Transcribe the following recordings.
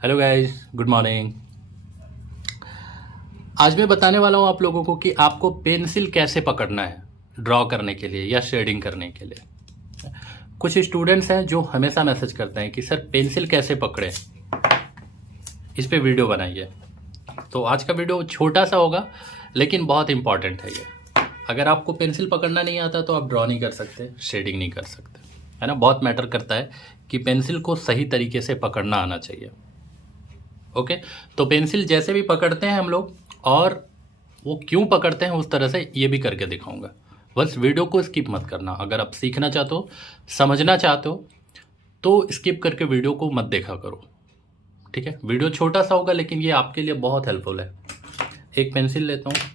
Hello guys, good morning. आज मैं बताने वाला हूँ आप लोगों को कि आपको पेंसिल कैसे पकड़ना है ड्रॉ करने के लिए या शेडिंग करने के लिए। कुछ स्टूडेंट्स हैं जो हमेशा मैसेज करते हैं कि सर पेंसिल कैसे पकड़ें, इस पे वीडियो बनाइए। तो आज का वीडियो छोटा सा होगा लेकिन बहुत इंपॉर्टेंट है ये। अगर आपको पेंसिल पकड़ना नहीं आता तो आप ड्रॉ नहीं कर सकते, शेडिंग नहीं कर सकते, है ना। बहुत मैटर करता है कि पेंसिल को सही तरीके से पकड़ना आना चाहिए। ओके, तो पेंसिल जैसे भी पकड़ते हैं हम लोग, और वो क्यों पकड़ते हैं उस तरह से ये भी करके दिखाऊंगा। बस वीडियो को स्किप मत करना। अगर आप सीखना चाहते हो, समझना चाहते हो तो स्किप करके वीडियो को मत देखा करो, ठीक है। वीडियो छोटा सा होगा लेकिन ये आपके लिए बहुत हेल्पफुल है। एक पेंसिल लेता हूँ,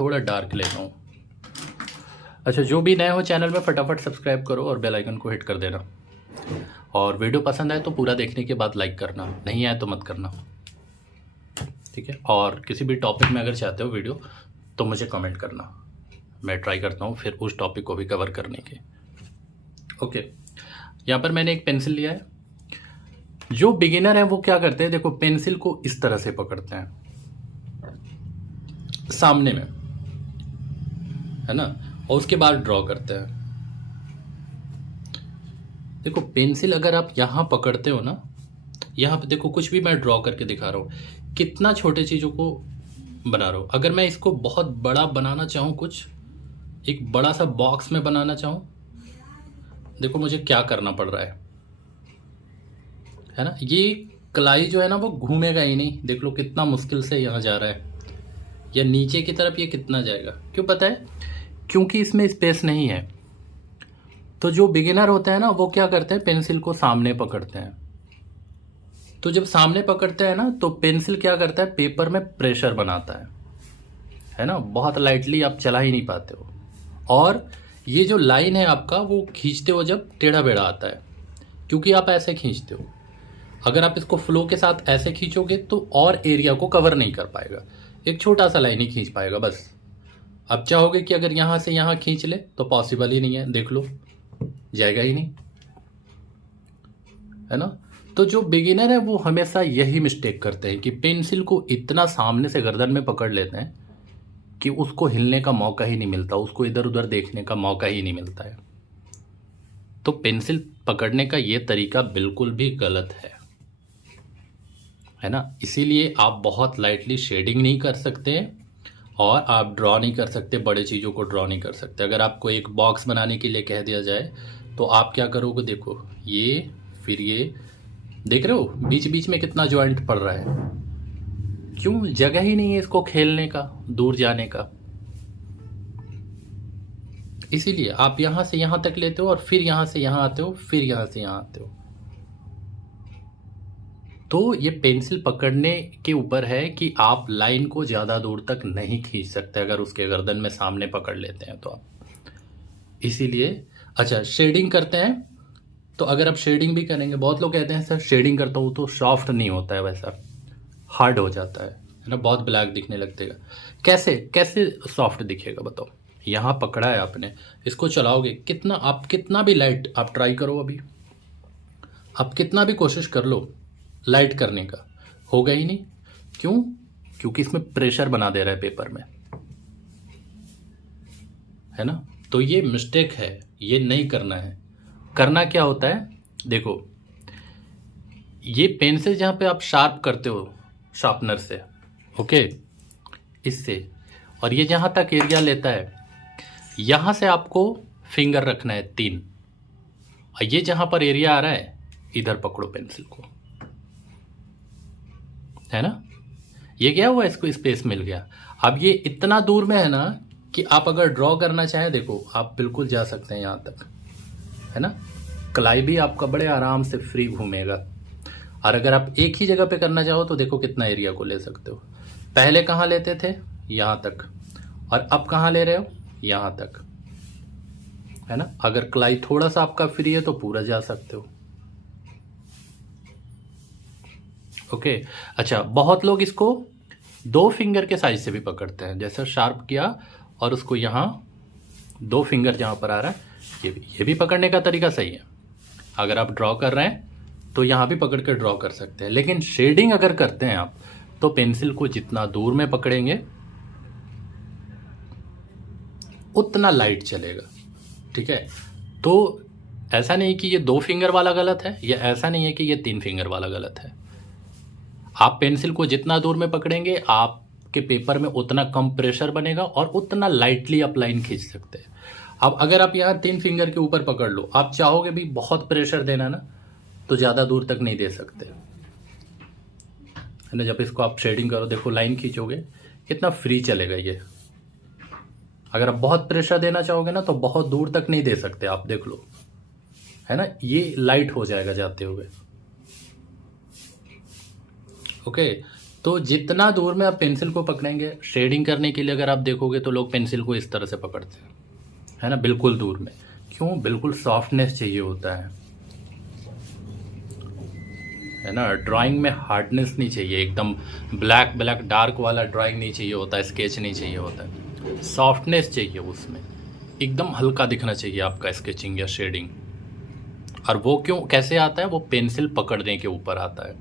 थोड़ा डार्क लेता हूँ। अच्छा, जो भी नए हो चैनल में फटाफट सब्सक्राइब करो और बेल आइकन को हिट कर देना। और वीडियो पसंद आए तो पूरा देखने के बाद लाइक करना, नहीं आए तो मत करना, ठीक है। और किसी भी टॉपिक में अगर चाहते हो वीडियो तो मुझे कमेंट करना, मैं ट्राई करता हूँ फिर उस टॉपिक को भी कवर करने के। ओके, यहाँ पर मैंने एक पेंसिल लिया है। जो बिगिनर है वो क्या करते हैं, देखो पेंसिल को इस तरह से पकड़ते हैं सामने में, है ना, और उसके बाद ड्रॉ करते हैं। देखो पेंसिल अगर आप यहाँ पकड़ते हो ना, यहाँ पे देखो कुछ भी मैं ड्रॉ करके दिखा रहा हूँ, कितना छोटे चीज़ों को बना रहा हूँ। अगर मैं इसको बहुत बड़ा बनाना चाहूँ, कुछ एक बड़ा सा बॉक्स में बनाना चाहूँ, देखो मुझे क्या करना पड़ रहा है ना। ये कलाई जो है ना वो घूमेगा ही नहीं, देख लो कितना मुश्किल से यहाँ जा रहा है, या नीचे की तरफ ये कितना जाएगा। क्यों पता है? क्योंकि इसमें स्पेस नहीं है। तो जो बिगिनर होते हैं ना वो क्या करते हैं, पेंसिल को सामने पकड़ते हैं। तो जब सामने पकड़ते हैं ना तो पेंसिल क्या करता है, पेपर में प्रेशर बनाता है ना। बहुत लाइटली आप चला ही नहीं पाते हो। और ये जो लाइन है आपका, वो खींचते हो जब टेढ़ा बेढ़ा आता है, क्योंकि आप ऐसे खींचते हो। अगर आप इसको फ्लो के साथ ऐसे खींचोगे तो और एरिया को कवर नहीं कर पाएगा, एक छोटा सा लाइन ही खींच पाएगा बस। अब चाहोगे कि अगर यहाँ से यहाँ खींच ले तो पॉसिबल ही नहीं है, देख लो जाएगा ही नहीं, है ना। तो जो बिगिनर है वो हमेशा यही मिस्टेक करते हैं कि पेंसिल को इतना सामने से गर्दन में पकड़ लेते हैं कि उसको हिलने का मौका ही नहीं मिलता, उसको इधर उधर देखने का मौका ही नहीं मिलता है। तो पेंसिल पकड़ने का ये तरीका बिल्कुल भी गलत है ना। इसीलिए आप बहुत लाइटली शेडिंग नहीं कर सकते और आप ड्रॉ नहीं कर सकते, बड़े चीज़ों को ड्रॉ नहीं कर सकते। अगर आपको एक बॉक्स बनाने के लिए कह दिया जाए तो आप क्या करोगे, देखो ये, फिर ये, देख रहे हो बीच बीच में कितना जॉइंट पड़ रहा है। क्यों? जगह ही नहीं है इसको खेलने का, दूर जाने का। इसीलिए आप यहां से यहां तक लेते हो और फिर यहां से यहां आते हो, फिर यहां से यहां आते हो। तो ये पेंसिल पकड़ने के ऊपर है कि आप लाइन को ज़्यादा दूर तक नहीं खींच सकते अगर उसके गर्दन में सामने पकड़ लेते हैं तो आप। इसीलिए अच्छा, शेडिंग करते हैं तो अगर आप शेडिंग भी करेंगे, बहुत लोग कहते हैं सर शेडिंग करता हूँ तो सॉफ्ट नहीं होता है, वैसा हार्ड हो जाता है ना, बहुत ब्लैक दिखने लगतेगा। कैसे कैसे सॉफ्ट दिखेगा बताओ। यहाँ पकड़ा है आपने, इसको चलाओगे, कितना आप कितना भी लाइट आप ट्राई करो, अभी आप कितना भी कोशिश कर लो लाइट करने का, होगा ही नहीं। क्यों? क्योंकि इसमें प्रेशर बना दे रहा है पेपर में, है ना। तो ये मिस्टेक है, ये नहीं करना है। करना क्या होता है, देखो ये पेंसिल जहाँ पे आप शार्प करते हो शार्पनर से, ओके, इससे, और ये जहाँ तक एरिया लेता है, यहाँ से आपको फिंगर रखना है 3, और ये जहाँ पर एरिया आ रहा है इधर पकड़ो पेंसिल को, है ना। ये क्या हुआ, इसको स्पेस मिल गया। अब ये इतना दूर में है ना कि आप अगर ड्रॉ करना चाहें, देखो आप बिल्कुल जा सकते हैं यहाँ तक, है ना। कलाई भी आपका बड़े आराम से फ्री घूमेगा। और अगर आप एक ही जगह पे करना चाहो तो देखो कितना एरिया को ले सकते हो। पहले कहाँ लेते थे, यहाँ तक, और अब कहाँ ले रहे हो, यहाँ तक, है ना। अगर कलाई थोड़ा सा आपका फ्री है तो पूरा जा सकते हो। ओके, अच्छा, बहुत लोग इसको 2 फिंगर के साइज से भी पकड़ते हैं, जैसे शार्प किया और उसको यहाँ 2 फिंगर जहाँ पर आ रहा है, ये भी पकड़ने का तरीका सही है। अगर आप ड्रॉ कर रहे हैं तो यहाँ भी पकड़ के ड्रॉ कर सकते हैं। लेकिन शेडिंग अगर करते हैं आप तो पेंसिल को जितना दूर में पकड़ेंगे उतना लाइट चलेगा, ठीक है। तो ऐसा नहीं कि ये 2 फिंगर वाला गलत है, या ऐसा नहीं है कि ये 3 फिंगर वाला गलत है। आप पेंसिल को जितना दूर में पकड़ेंगे आपके पेपर में उतना कम प्रेशर बनेगा और उतना लाइटली आप लाइन खींच सकते हैं। अब अगर आप यहाँ 3 फिंगर के ऊपर पकड़ लो, आप चाहोगे भी बहुत प्रेशर देना ना, तो ज़्यादा दूर तक नहीं दे सकते, है ना। जब इसको आप शेडिंग करो, देखो लाइन खींचोगे कितना फ्री चलेगा ये। अगर आप बहुत प्रेशर देना चाहोगे ना तो बहुत दूर तक नहीं दे सकते आप, देख लो, है ना, ये लाइट हो जाएगा जाते हुए। ओके, तो जितना दूर में आप पेंसिल को पकड़ेंगे शेडिंग करने के लिए, अगर आप देखोगे तो लोग पेंसिल को इस तरह से पकड़ते हैं, है ना, बिल्कुल दूर में। क्यों? बिल्कुल सॉफ्टनेस चाहिए होता है ना। ड्राइंग में हार्डनेस नहीं चाहिए, एकदम ब्लैक ब्लैक डार्क वाला ड्राइंग नहीं चाहिए होता, स्केच नहीं चाहिए होता, सॉफ्टनेस चाहिए उसमें, एकदम हल्का दिखना चाहिए आपका स्केचिंग या शेडिंग। और वो क्यों कैसे आता है? वो पेंसिल पकड़ने के ऊपर आता है।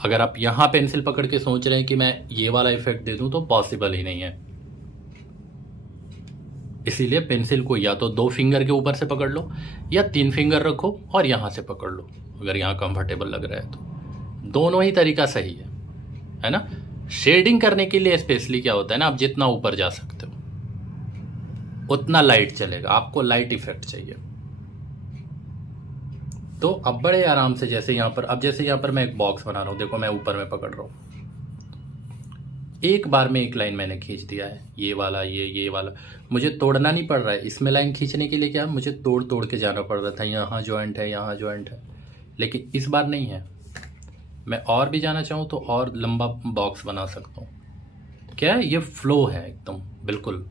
अगर आप यहाँ पेंसिल पकड़ के सोच रहे हैं कि मैं ये वाला इफेक्ट दे दूं तो पॉसिबल ही नहीं है। इसीलिए पेंसिल को या तो 2 फिंगर के ऊपर से पकड़ लो या 3 फिंगर रखो और यहाँ से पकड़ लो, अगर यहाँ कंफर्टेबल लग रहा है तो। दोनों ही तरीका सही है ना। शेडिंग करने के लिए स्पेशली क्या होता है ना, आप जितना ऊपर जा सकते हो उतना लाइट चलेगा, आपको लाइट इफेक्ट चाहिए। तो अब बड़े आराम से, जैसे यहाँ पर, अब जैसे यहाँ पर मैं एक बॉक्स बना रहा हूँ, देखो मैं ऊपर में पकड़ रहा हूँ, एक बार में एक लाइन मैंने खींच दिया है, ये वाला ये वाला, मुझे तोड़ना नहीं पड़ रहा है। इसमें लाइन खींचने के लिए क्या मुझे तोड़ तोड़ के जाना पड़ रहा था, यहाँ जॉइंट है यहाँ जॉइंट है, लेकिन इस बार नहीं है। मैं और भी जाना चाहूँ तो और लंबा बॉक्स बना सकता हूँ। क्या है? ये फ्लो है एकदम, बिल्कुल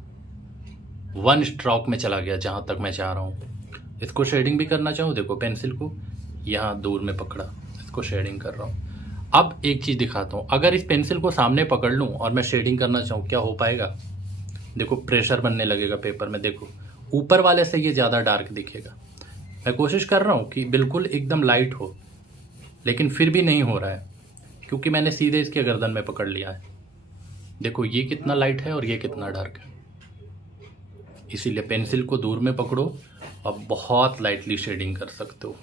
1 स्ट्रोक में चला गया जहाँ तक मैं चाह रहा हूँ। इसको शेडिंग भी करना चाहूँ, देखो पेंसिल को यहाँ दूर में पकड़ा, इसको शेडिंग कर रहा हूँ। अब एक चीज़ दिखाता हूँ, अगर इस पेंसिल को सामने पकड़ लूँ और मैं शेडिंग करना चाहूँ, क्या हो पाएगा? देखो प्रेशर बनने लगेगा पेपर में, देखो ऊपर वाले से ये ज़्यादा डार्क दिखेगा। मैं कोशिश कर रहा हूँ कि बिल्कुल एकदम लाइट हो, लेकिन फिर भी नहीं हो रहा है, क्योंकि मैंने सीधे इसके गर्दन में पकड़ लिया है। देखो ये कितना लाइट है और ये कितना डार्क है। इसीलिए पेंसिल को दूर में पकड़ो और बहुत लाइटली शेडिंग कर सकते हो।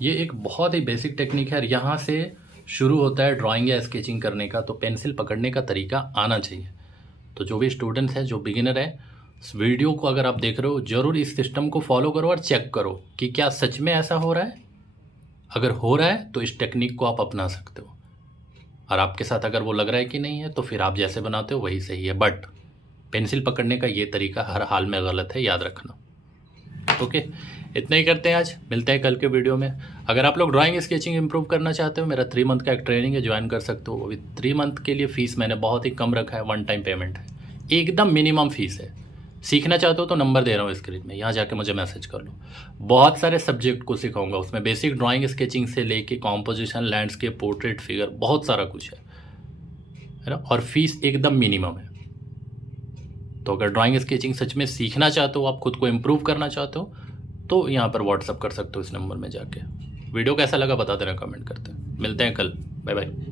ये एक बहुत ही बेसिक टेक्निक है, यहाँ से शुरू होता है ड्राइंग या स्केचिंग करने का। तो पेंसिल पकड़ने का तरीका आना चाहिए। तो जो भी स्टूडेंट्स हैं, जो बिगिनर है, इस वीडियो को अगर आप देख रहे हो, ज़रूर इस सिस्टम को फॉलो करो और चेक करो कि क्या सच में ऐसा हो रहा है। अगर हो रहा है तो इस टेक्निक को आप अपना सकते हो, और आपके साथ अगर वो लग रहा है कि नहीं है तो फिर आप जैसे बनाते हो वही सही है। बट पेंसिल पकड़ने का ये तरीका हर हाल में गलत है, याद रखना। ओके, इतना ही करते हैं आज, मिलते हैं कल के वीडियो में। अगर आप लोग ड्राइंग स्केचिंग इंप्रूव करना चाहते हो, मेरा 3 मंथ का एक ट्रेनिंग है, ज्वाइन कर सकते हो। अभी 3 मंथ के लिए फ़ीस मैंने बहुत ही कम रखा है, 1 टाइम पेमेंट है, एकदम मिनिमम फीस है। सीखना चाहते हो तो नंबर दे रहा हूँ स्क्रीन में, यहाँ जाके मुझे मैसेज कर लो। बहुत सारे सब्जेक्ट को सिखाऊंगा, उसमें बेसिक ड्राइंग स्केचिंग से लेके कॉम्पोजिशन, लैंडस्केप, पोर्ट्रेट, फिगर, बहुत सारा कुछ है ना। और फीस एकदम मिनिमम है। तो अगर ड्राइंग स्केचिंग सच में सीखना चाहते हो, आप खुद को इम्प्रूव करना चाहते हो, तो यहाँ पर व्हाट्सअप कर सकते हो इस नंबर में जाके। वीडियो कैसा लगा बता देना कमेंट करते। मिलते हैं कल, बाय बाय।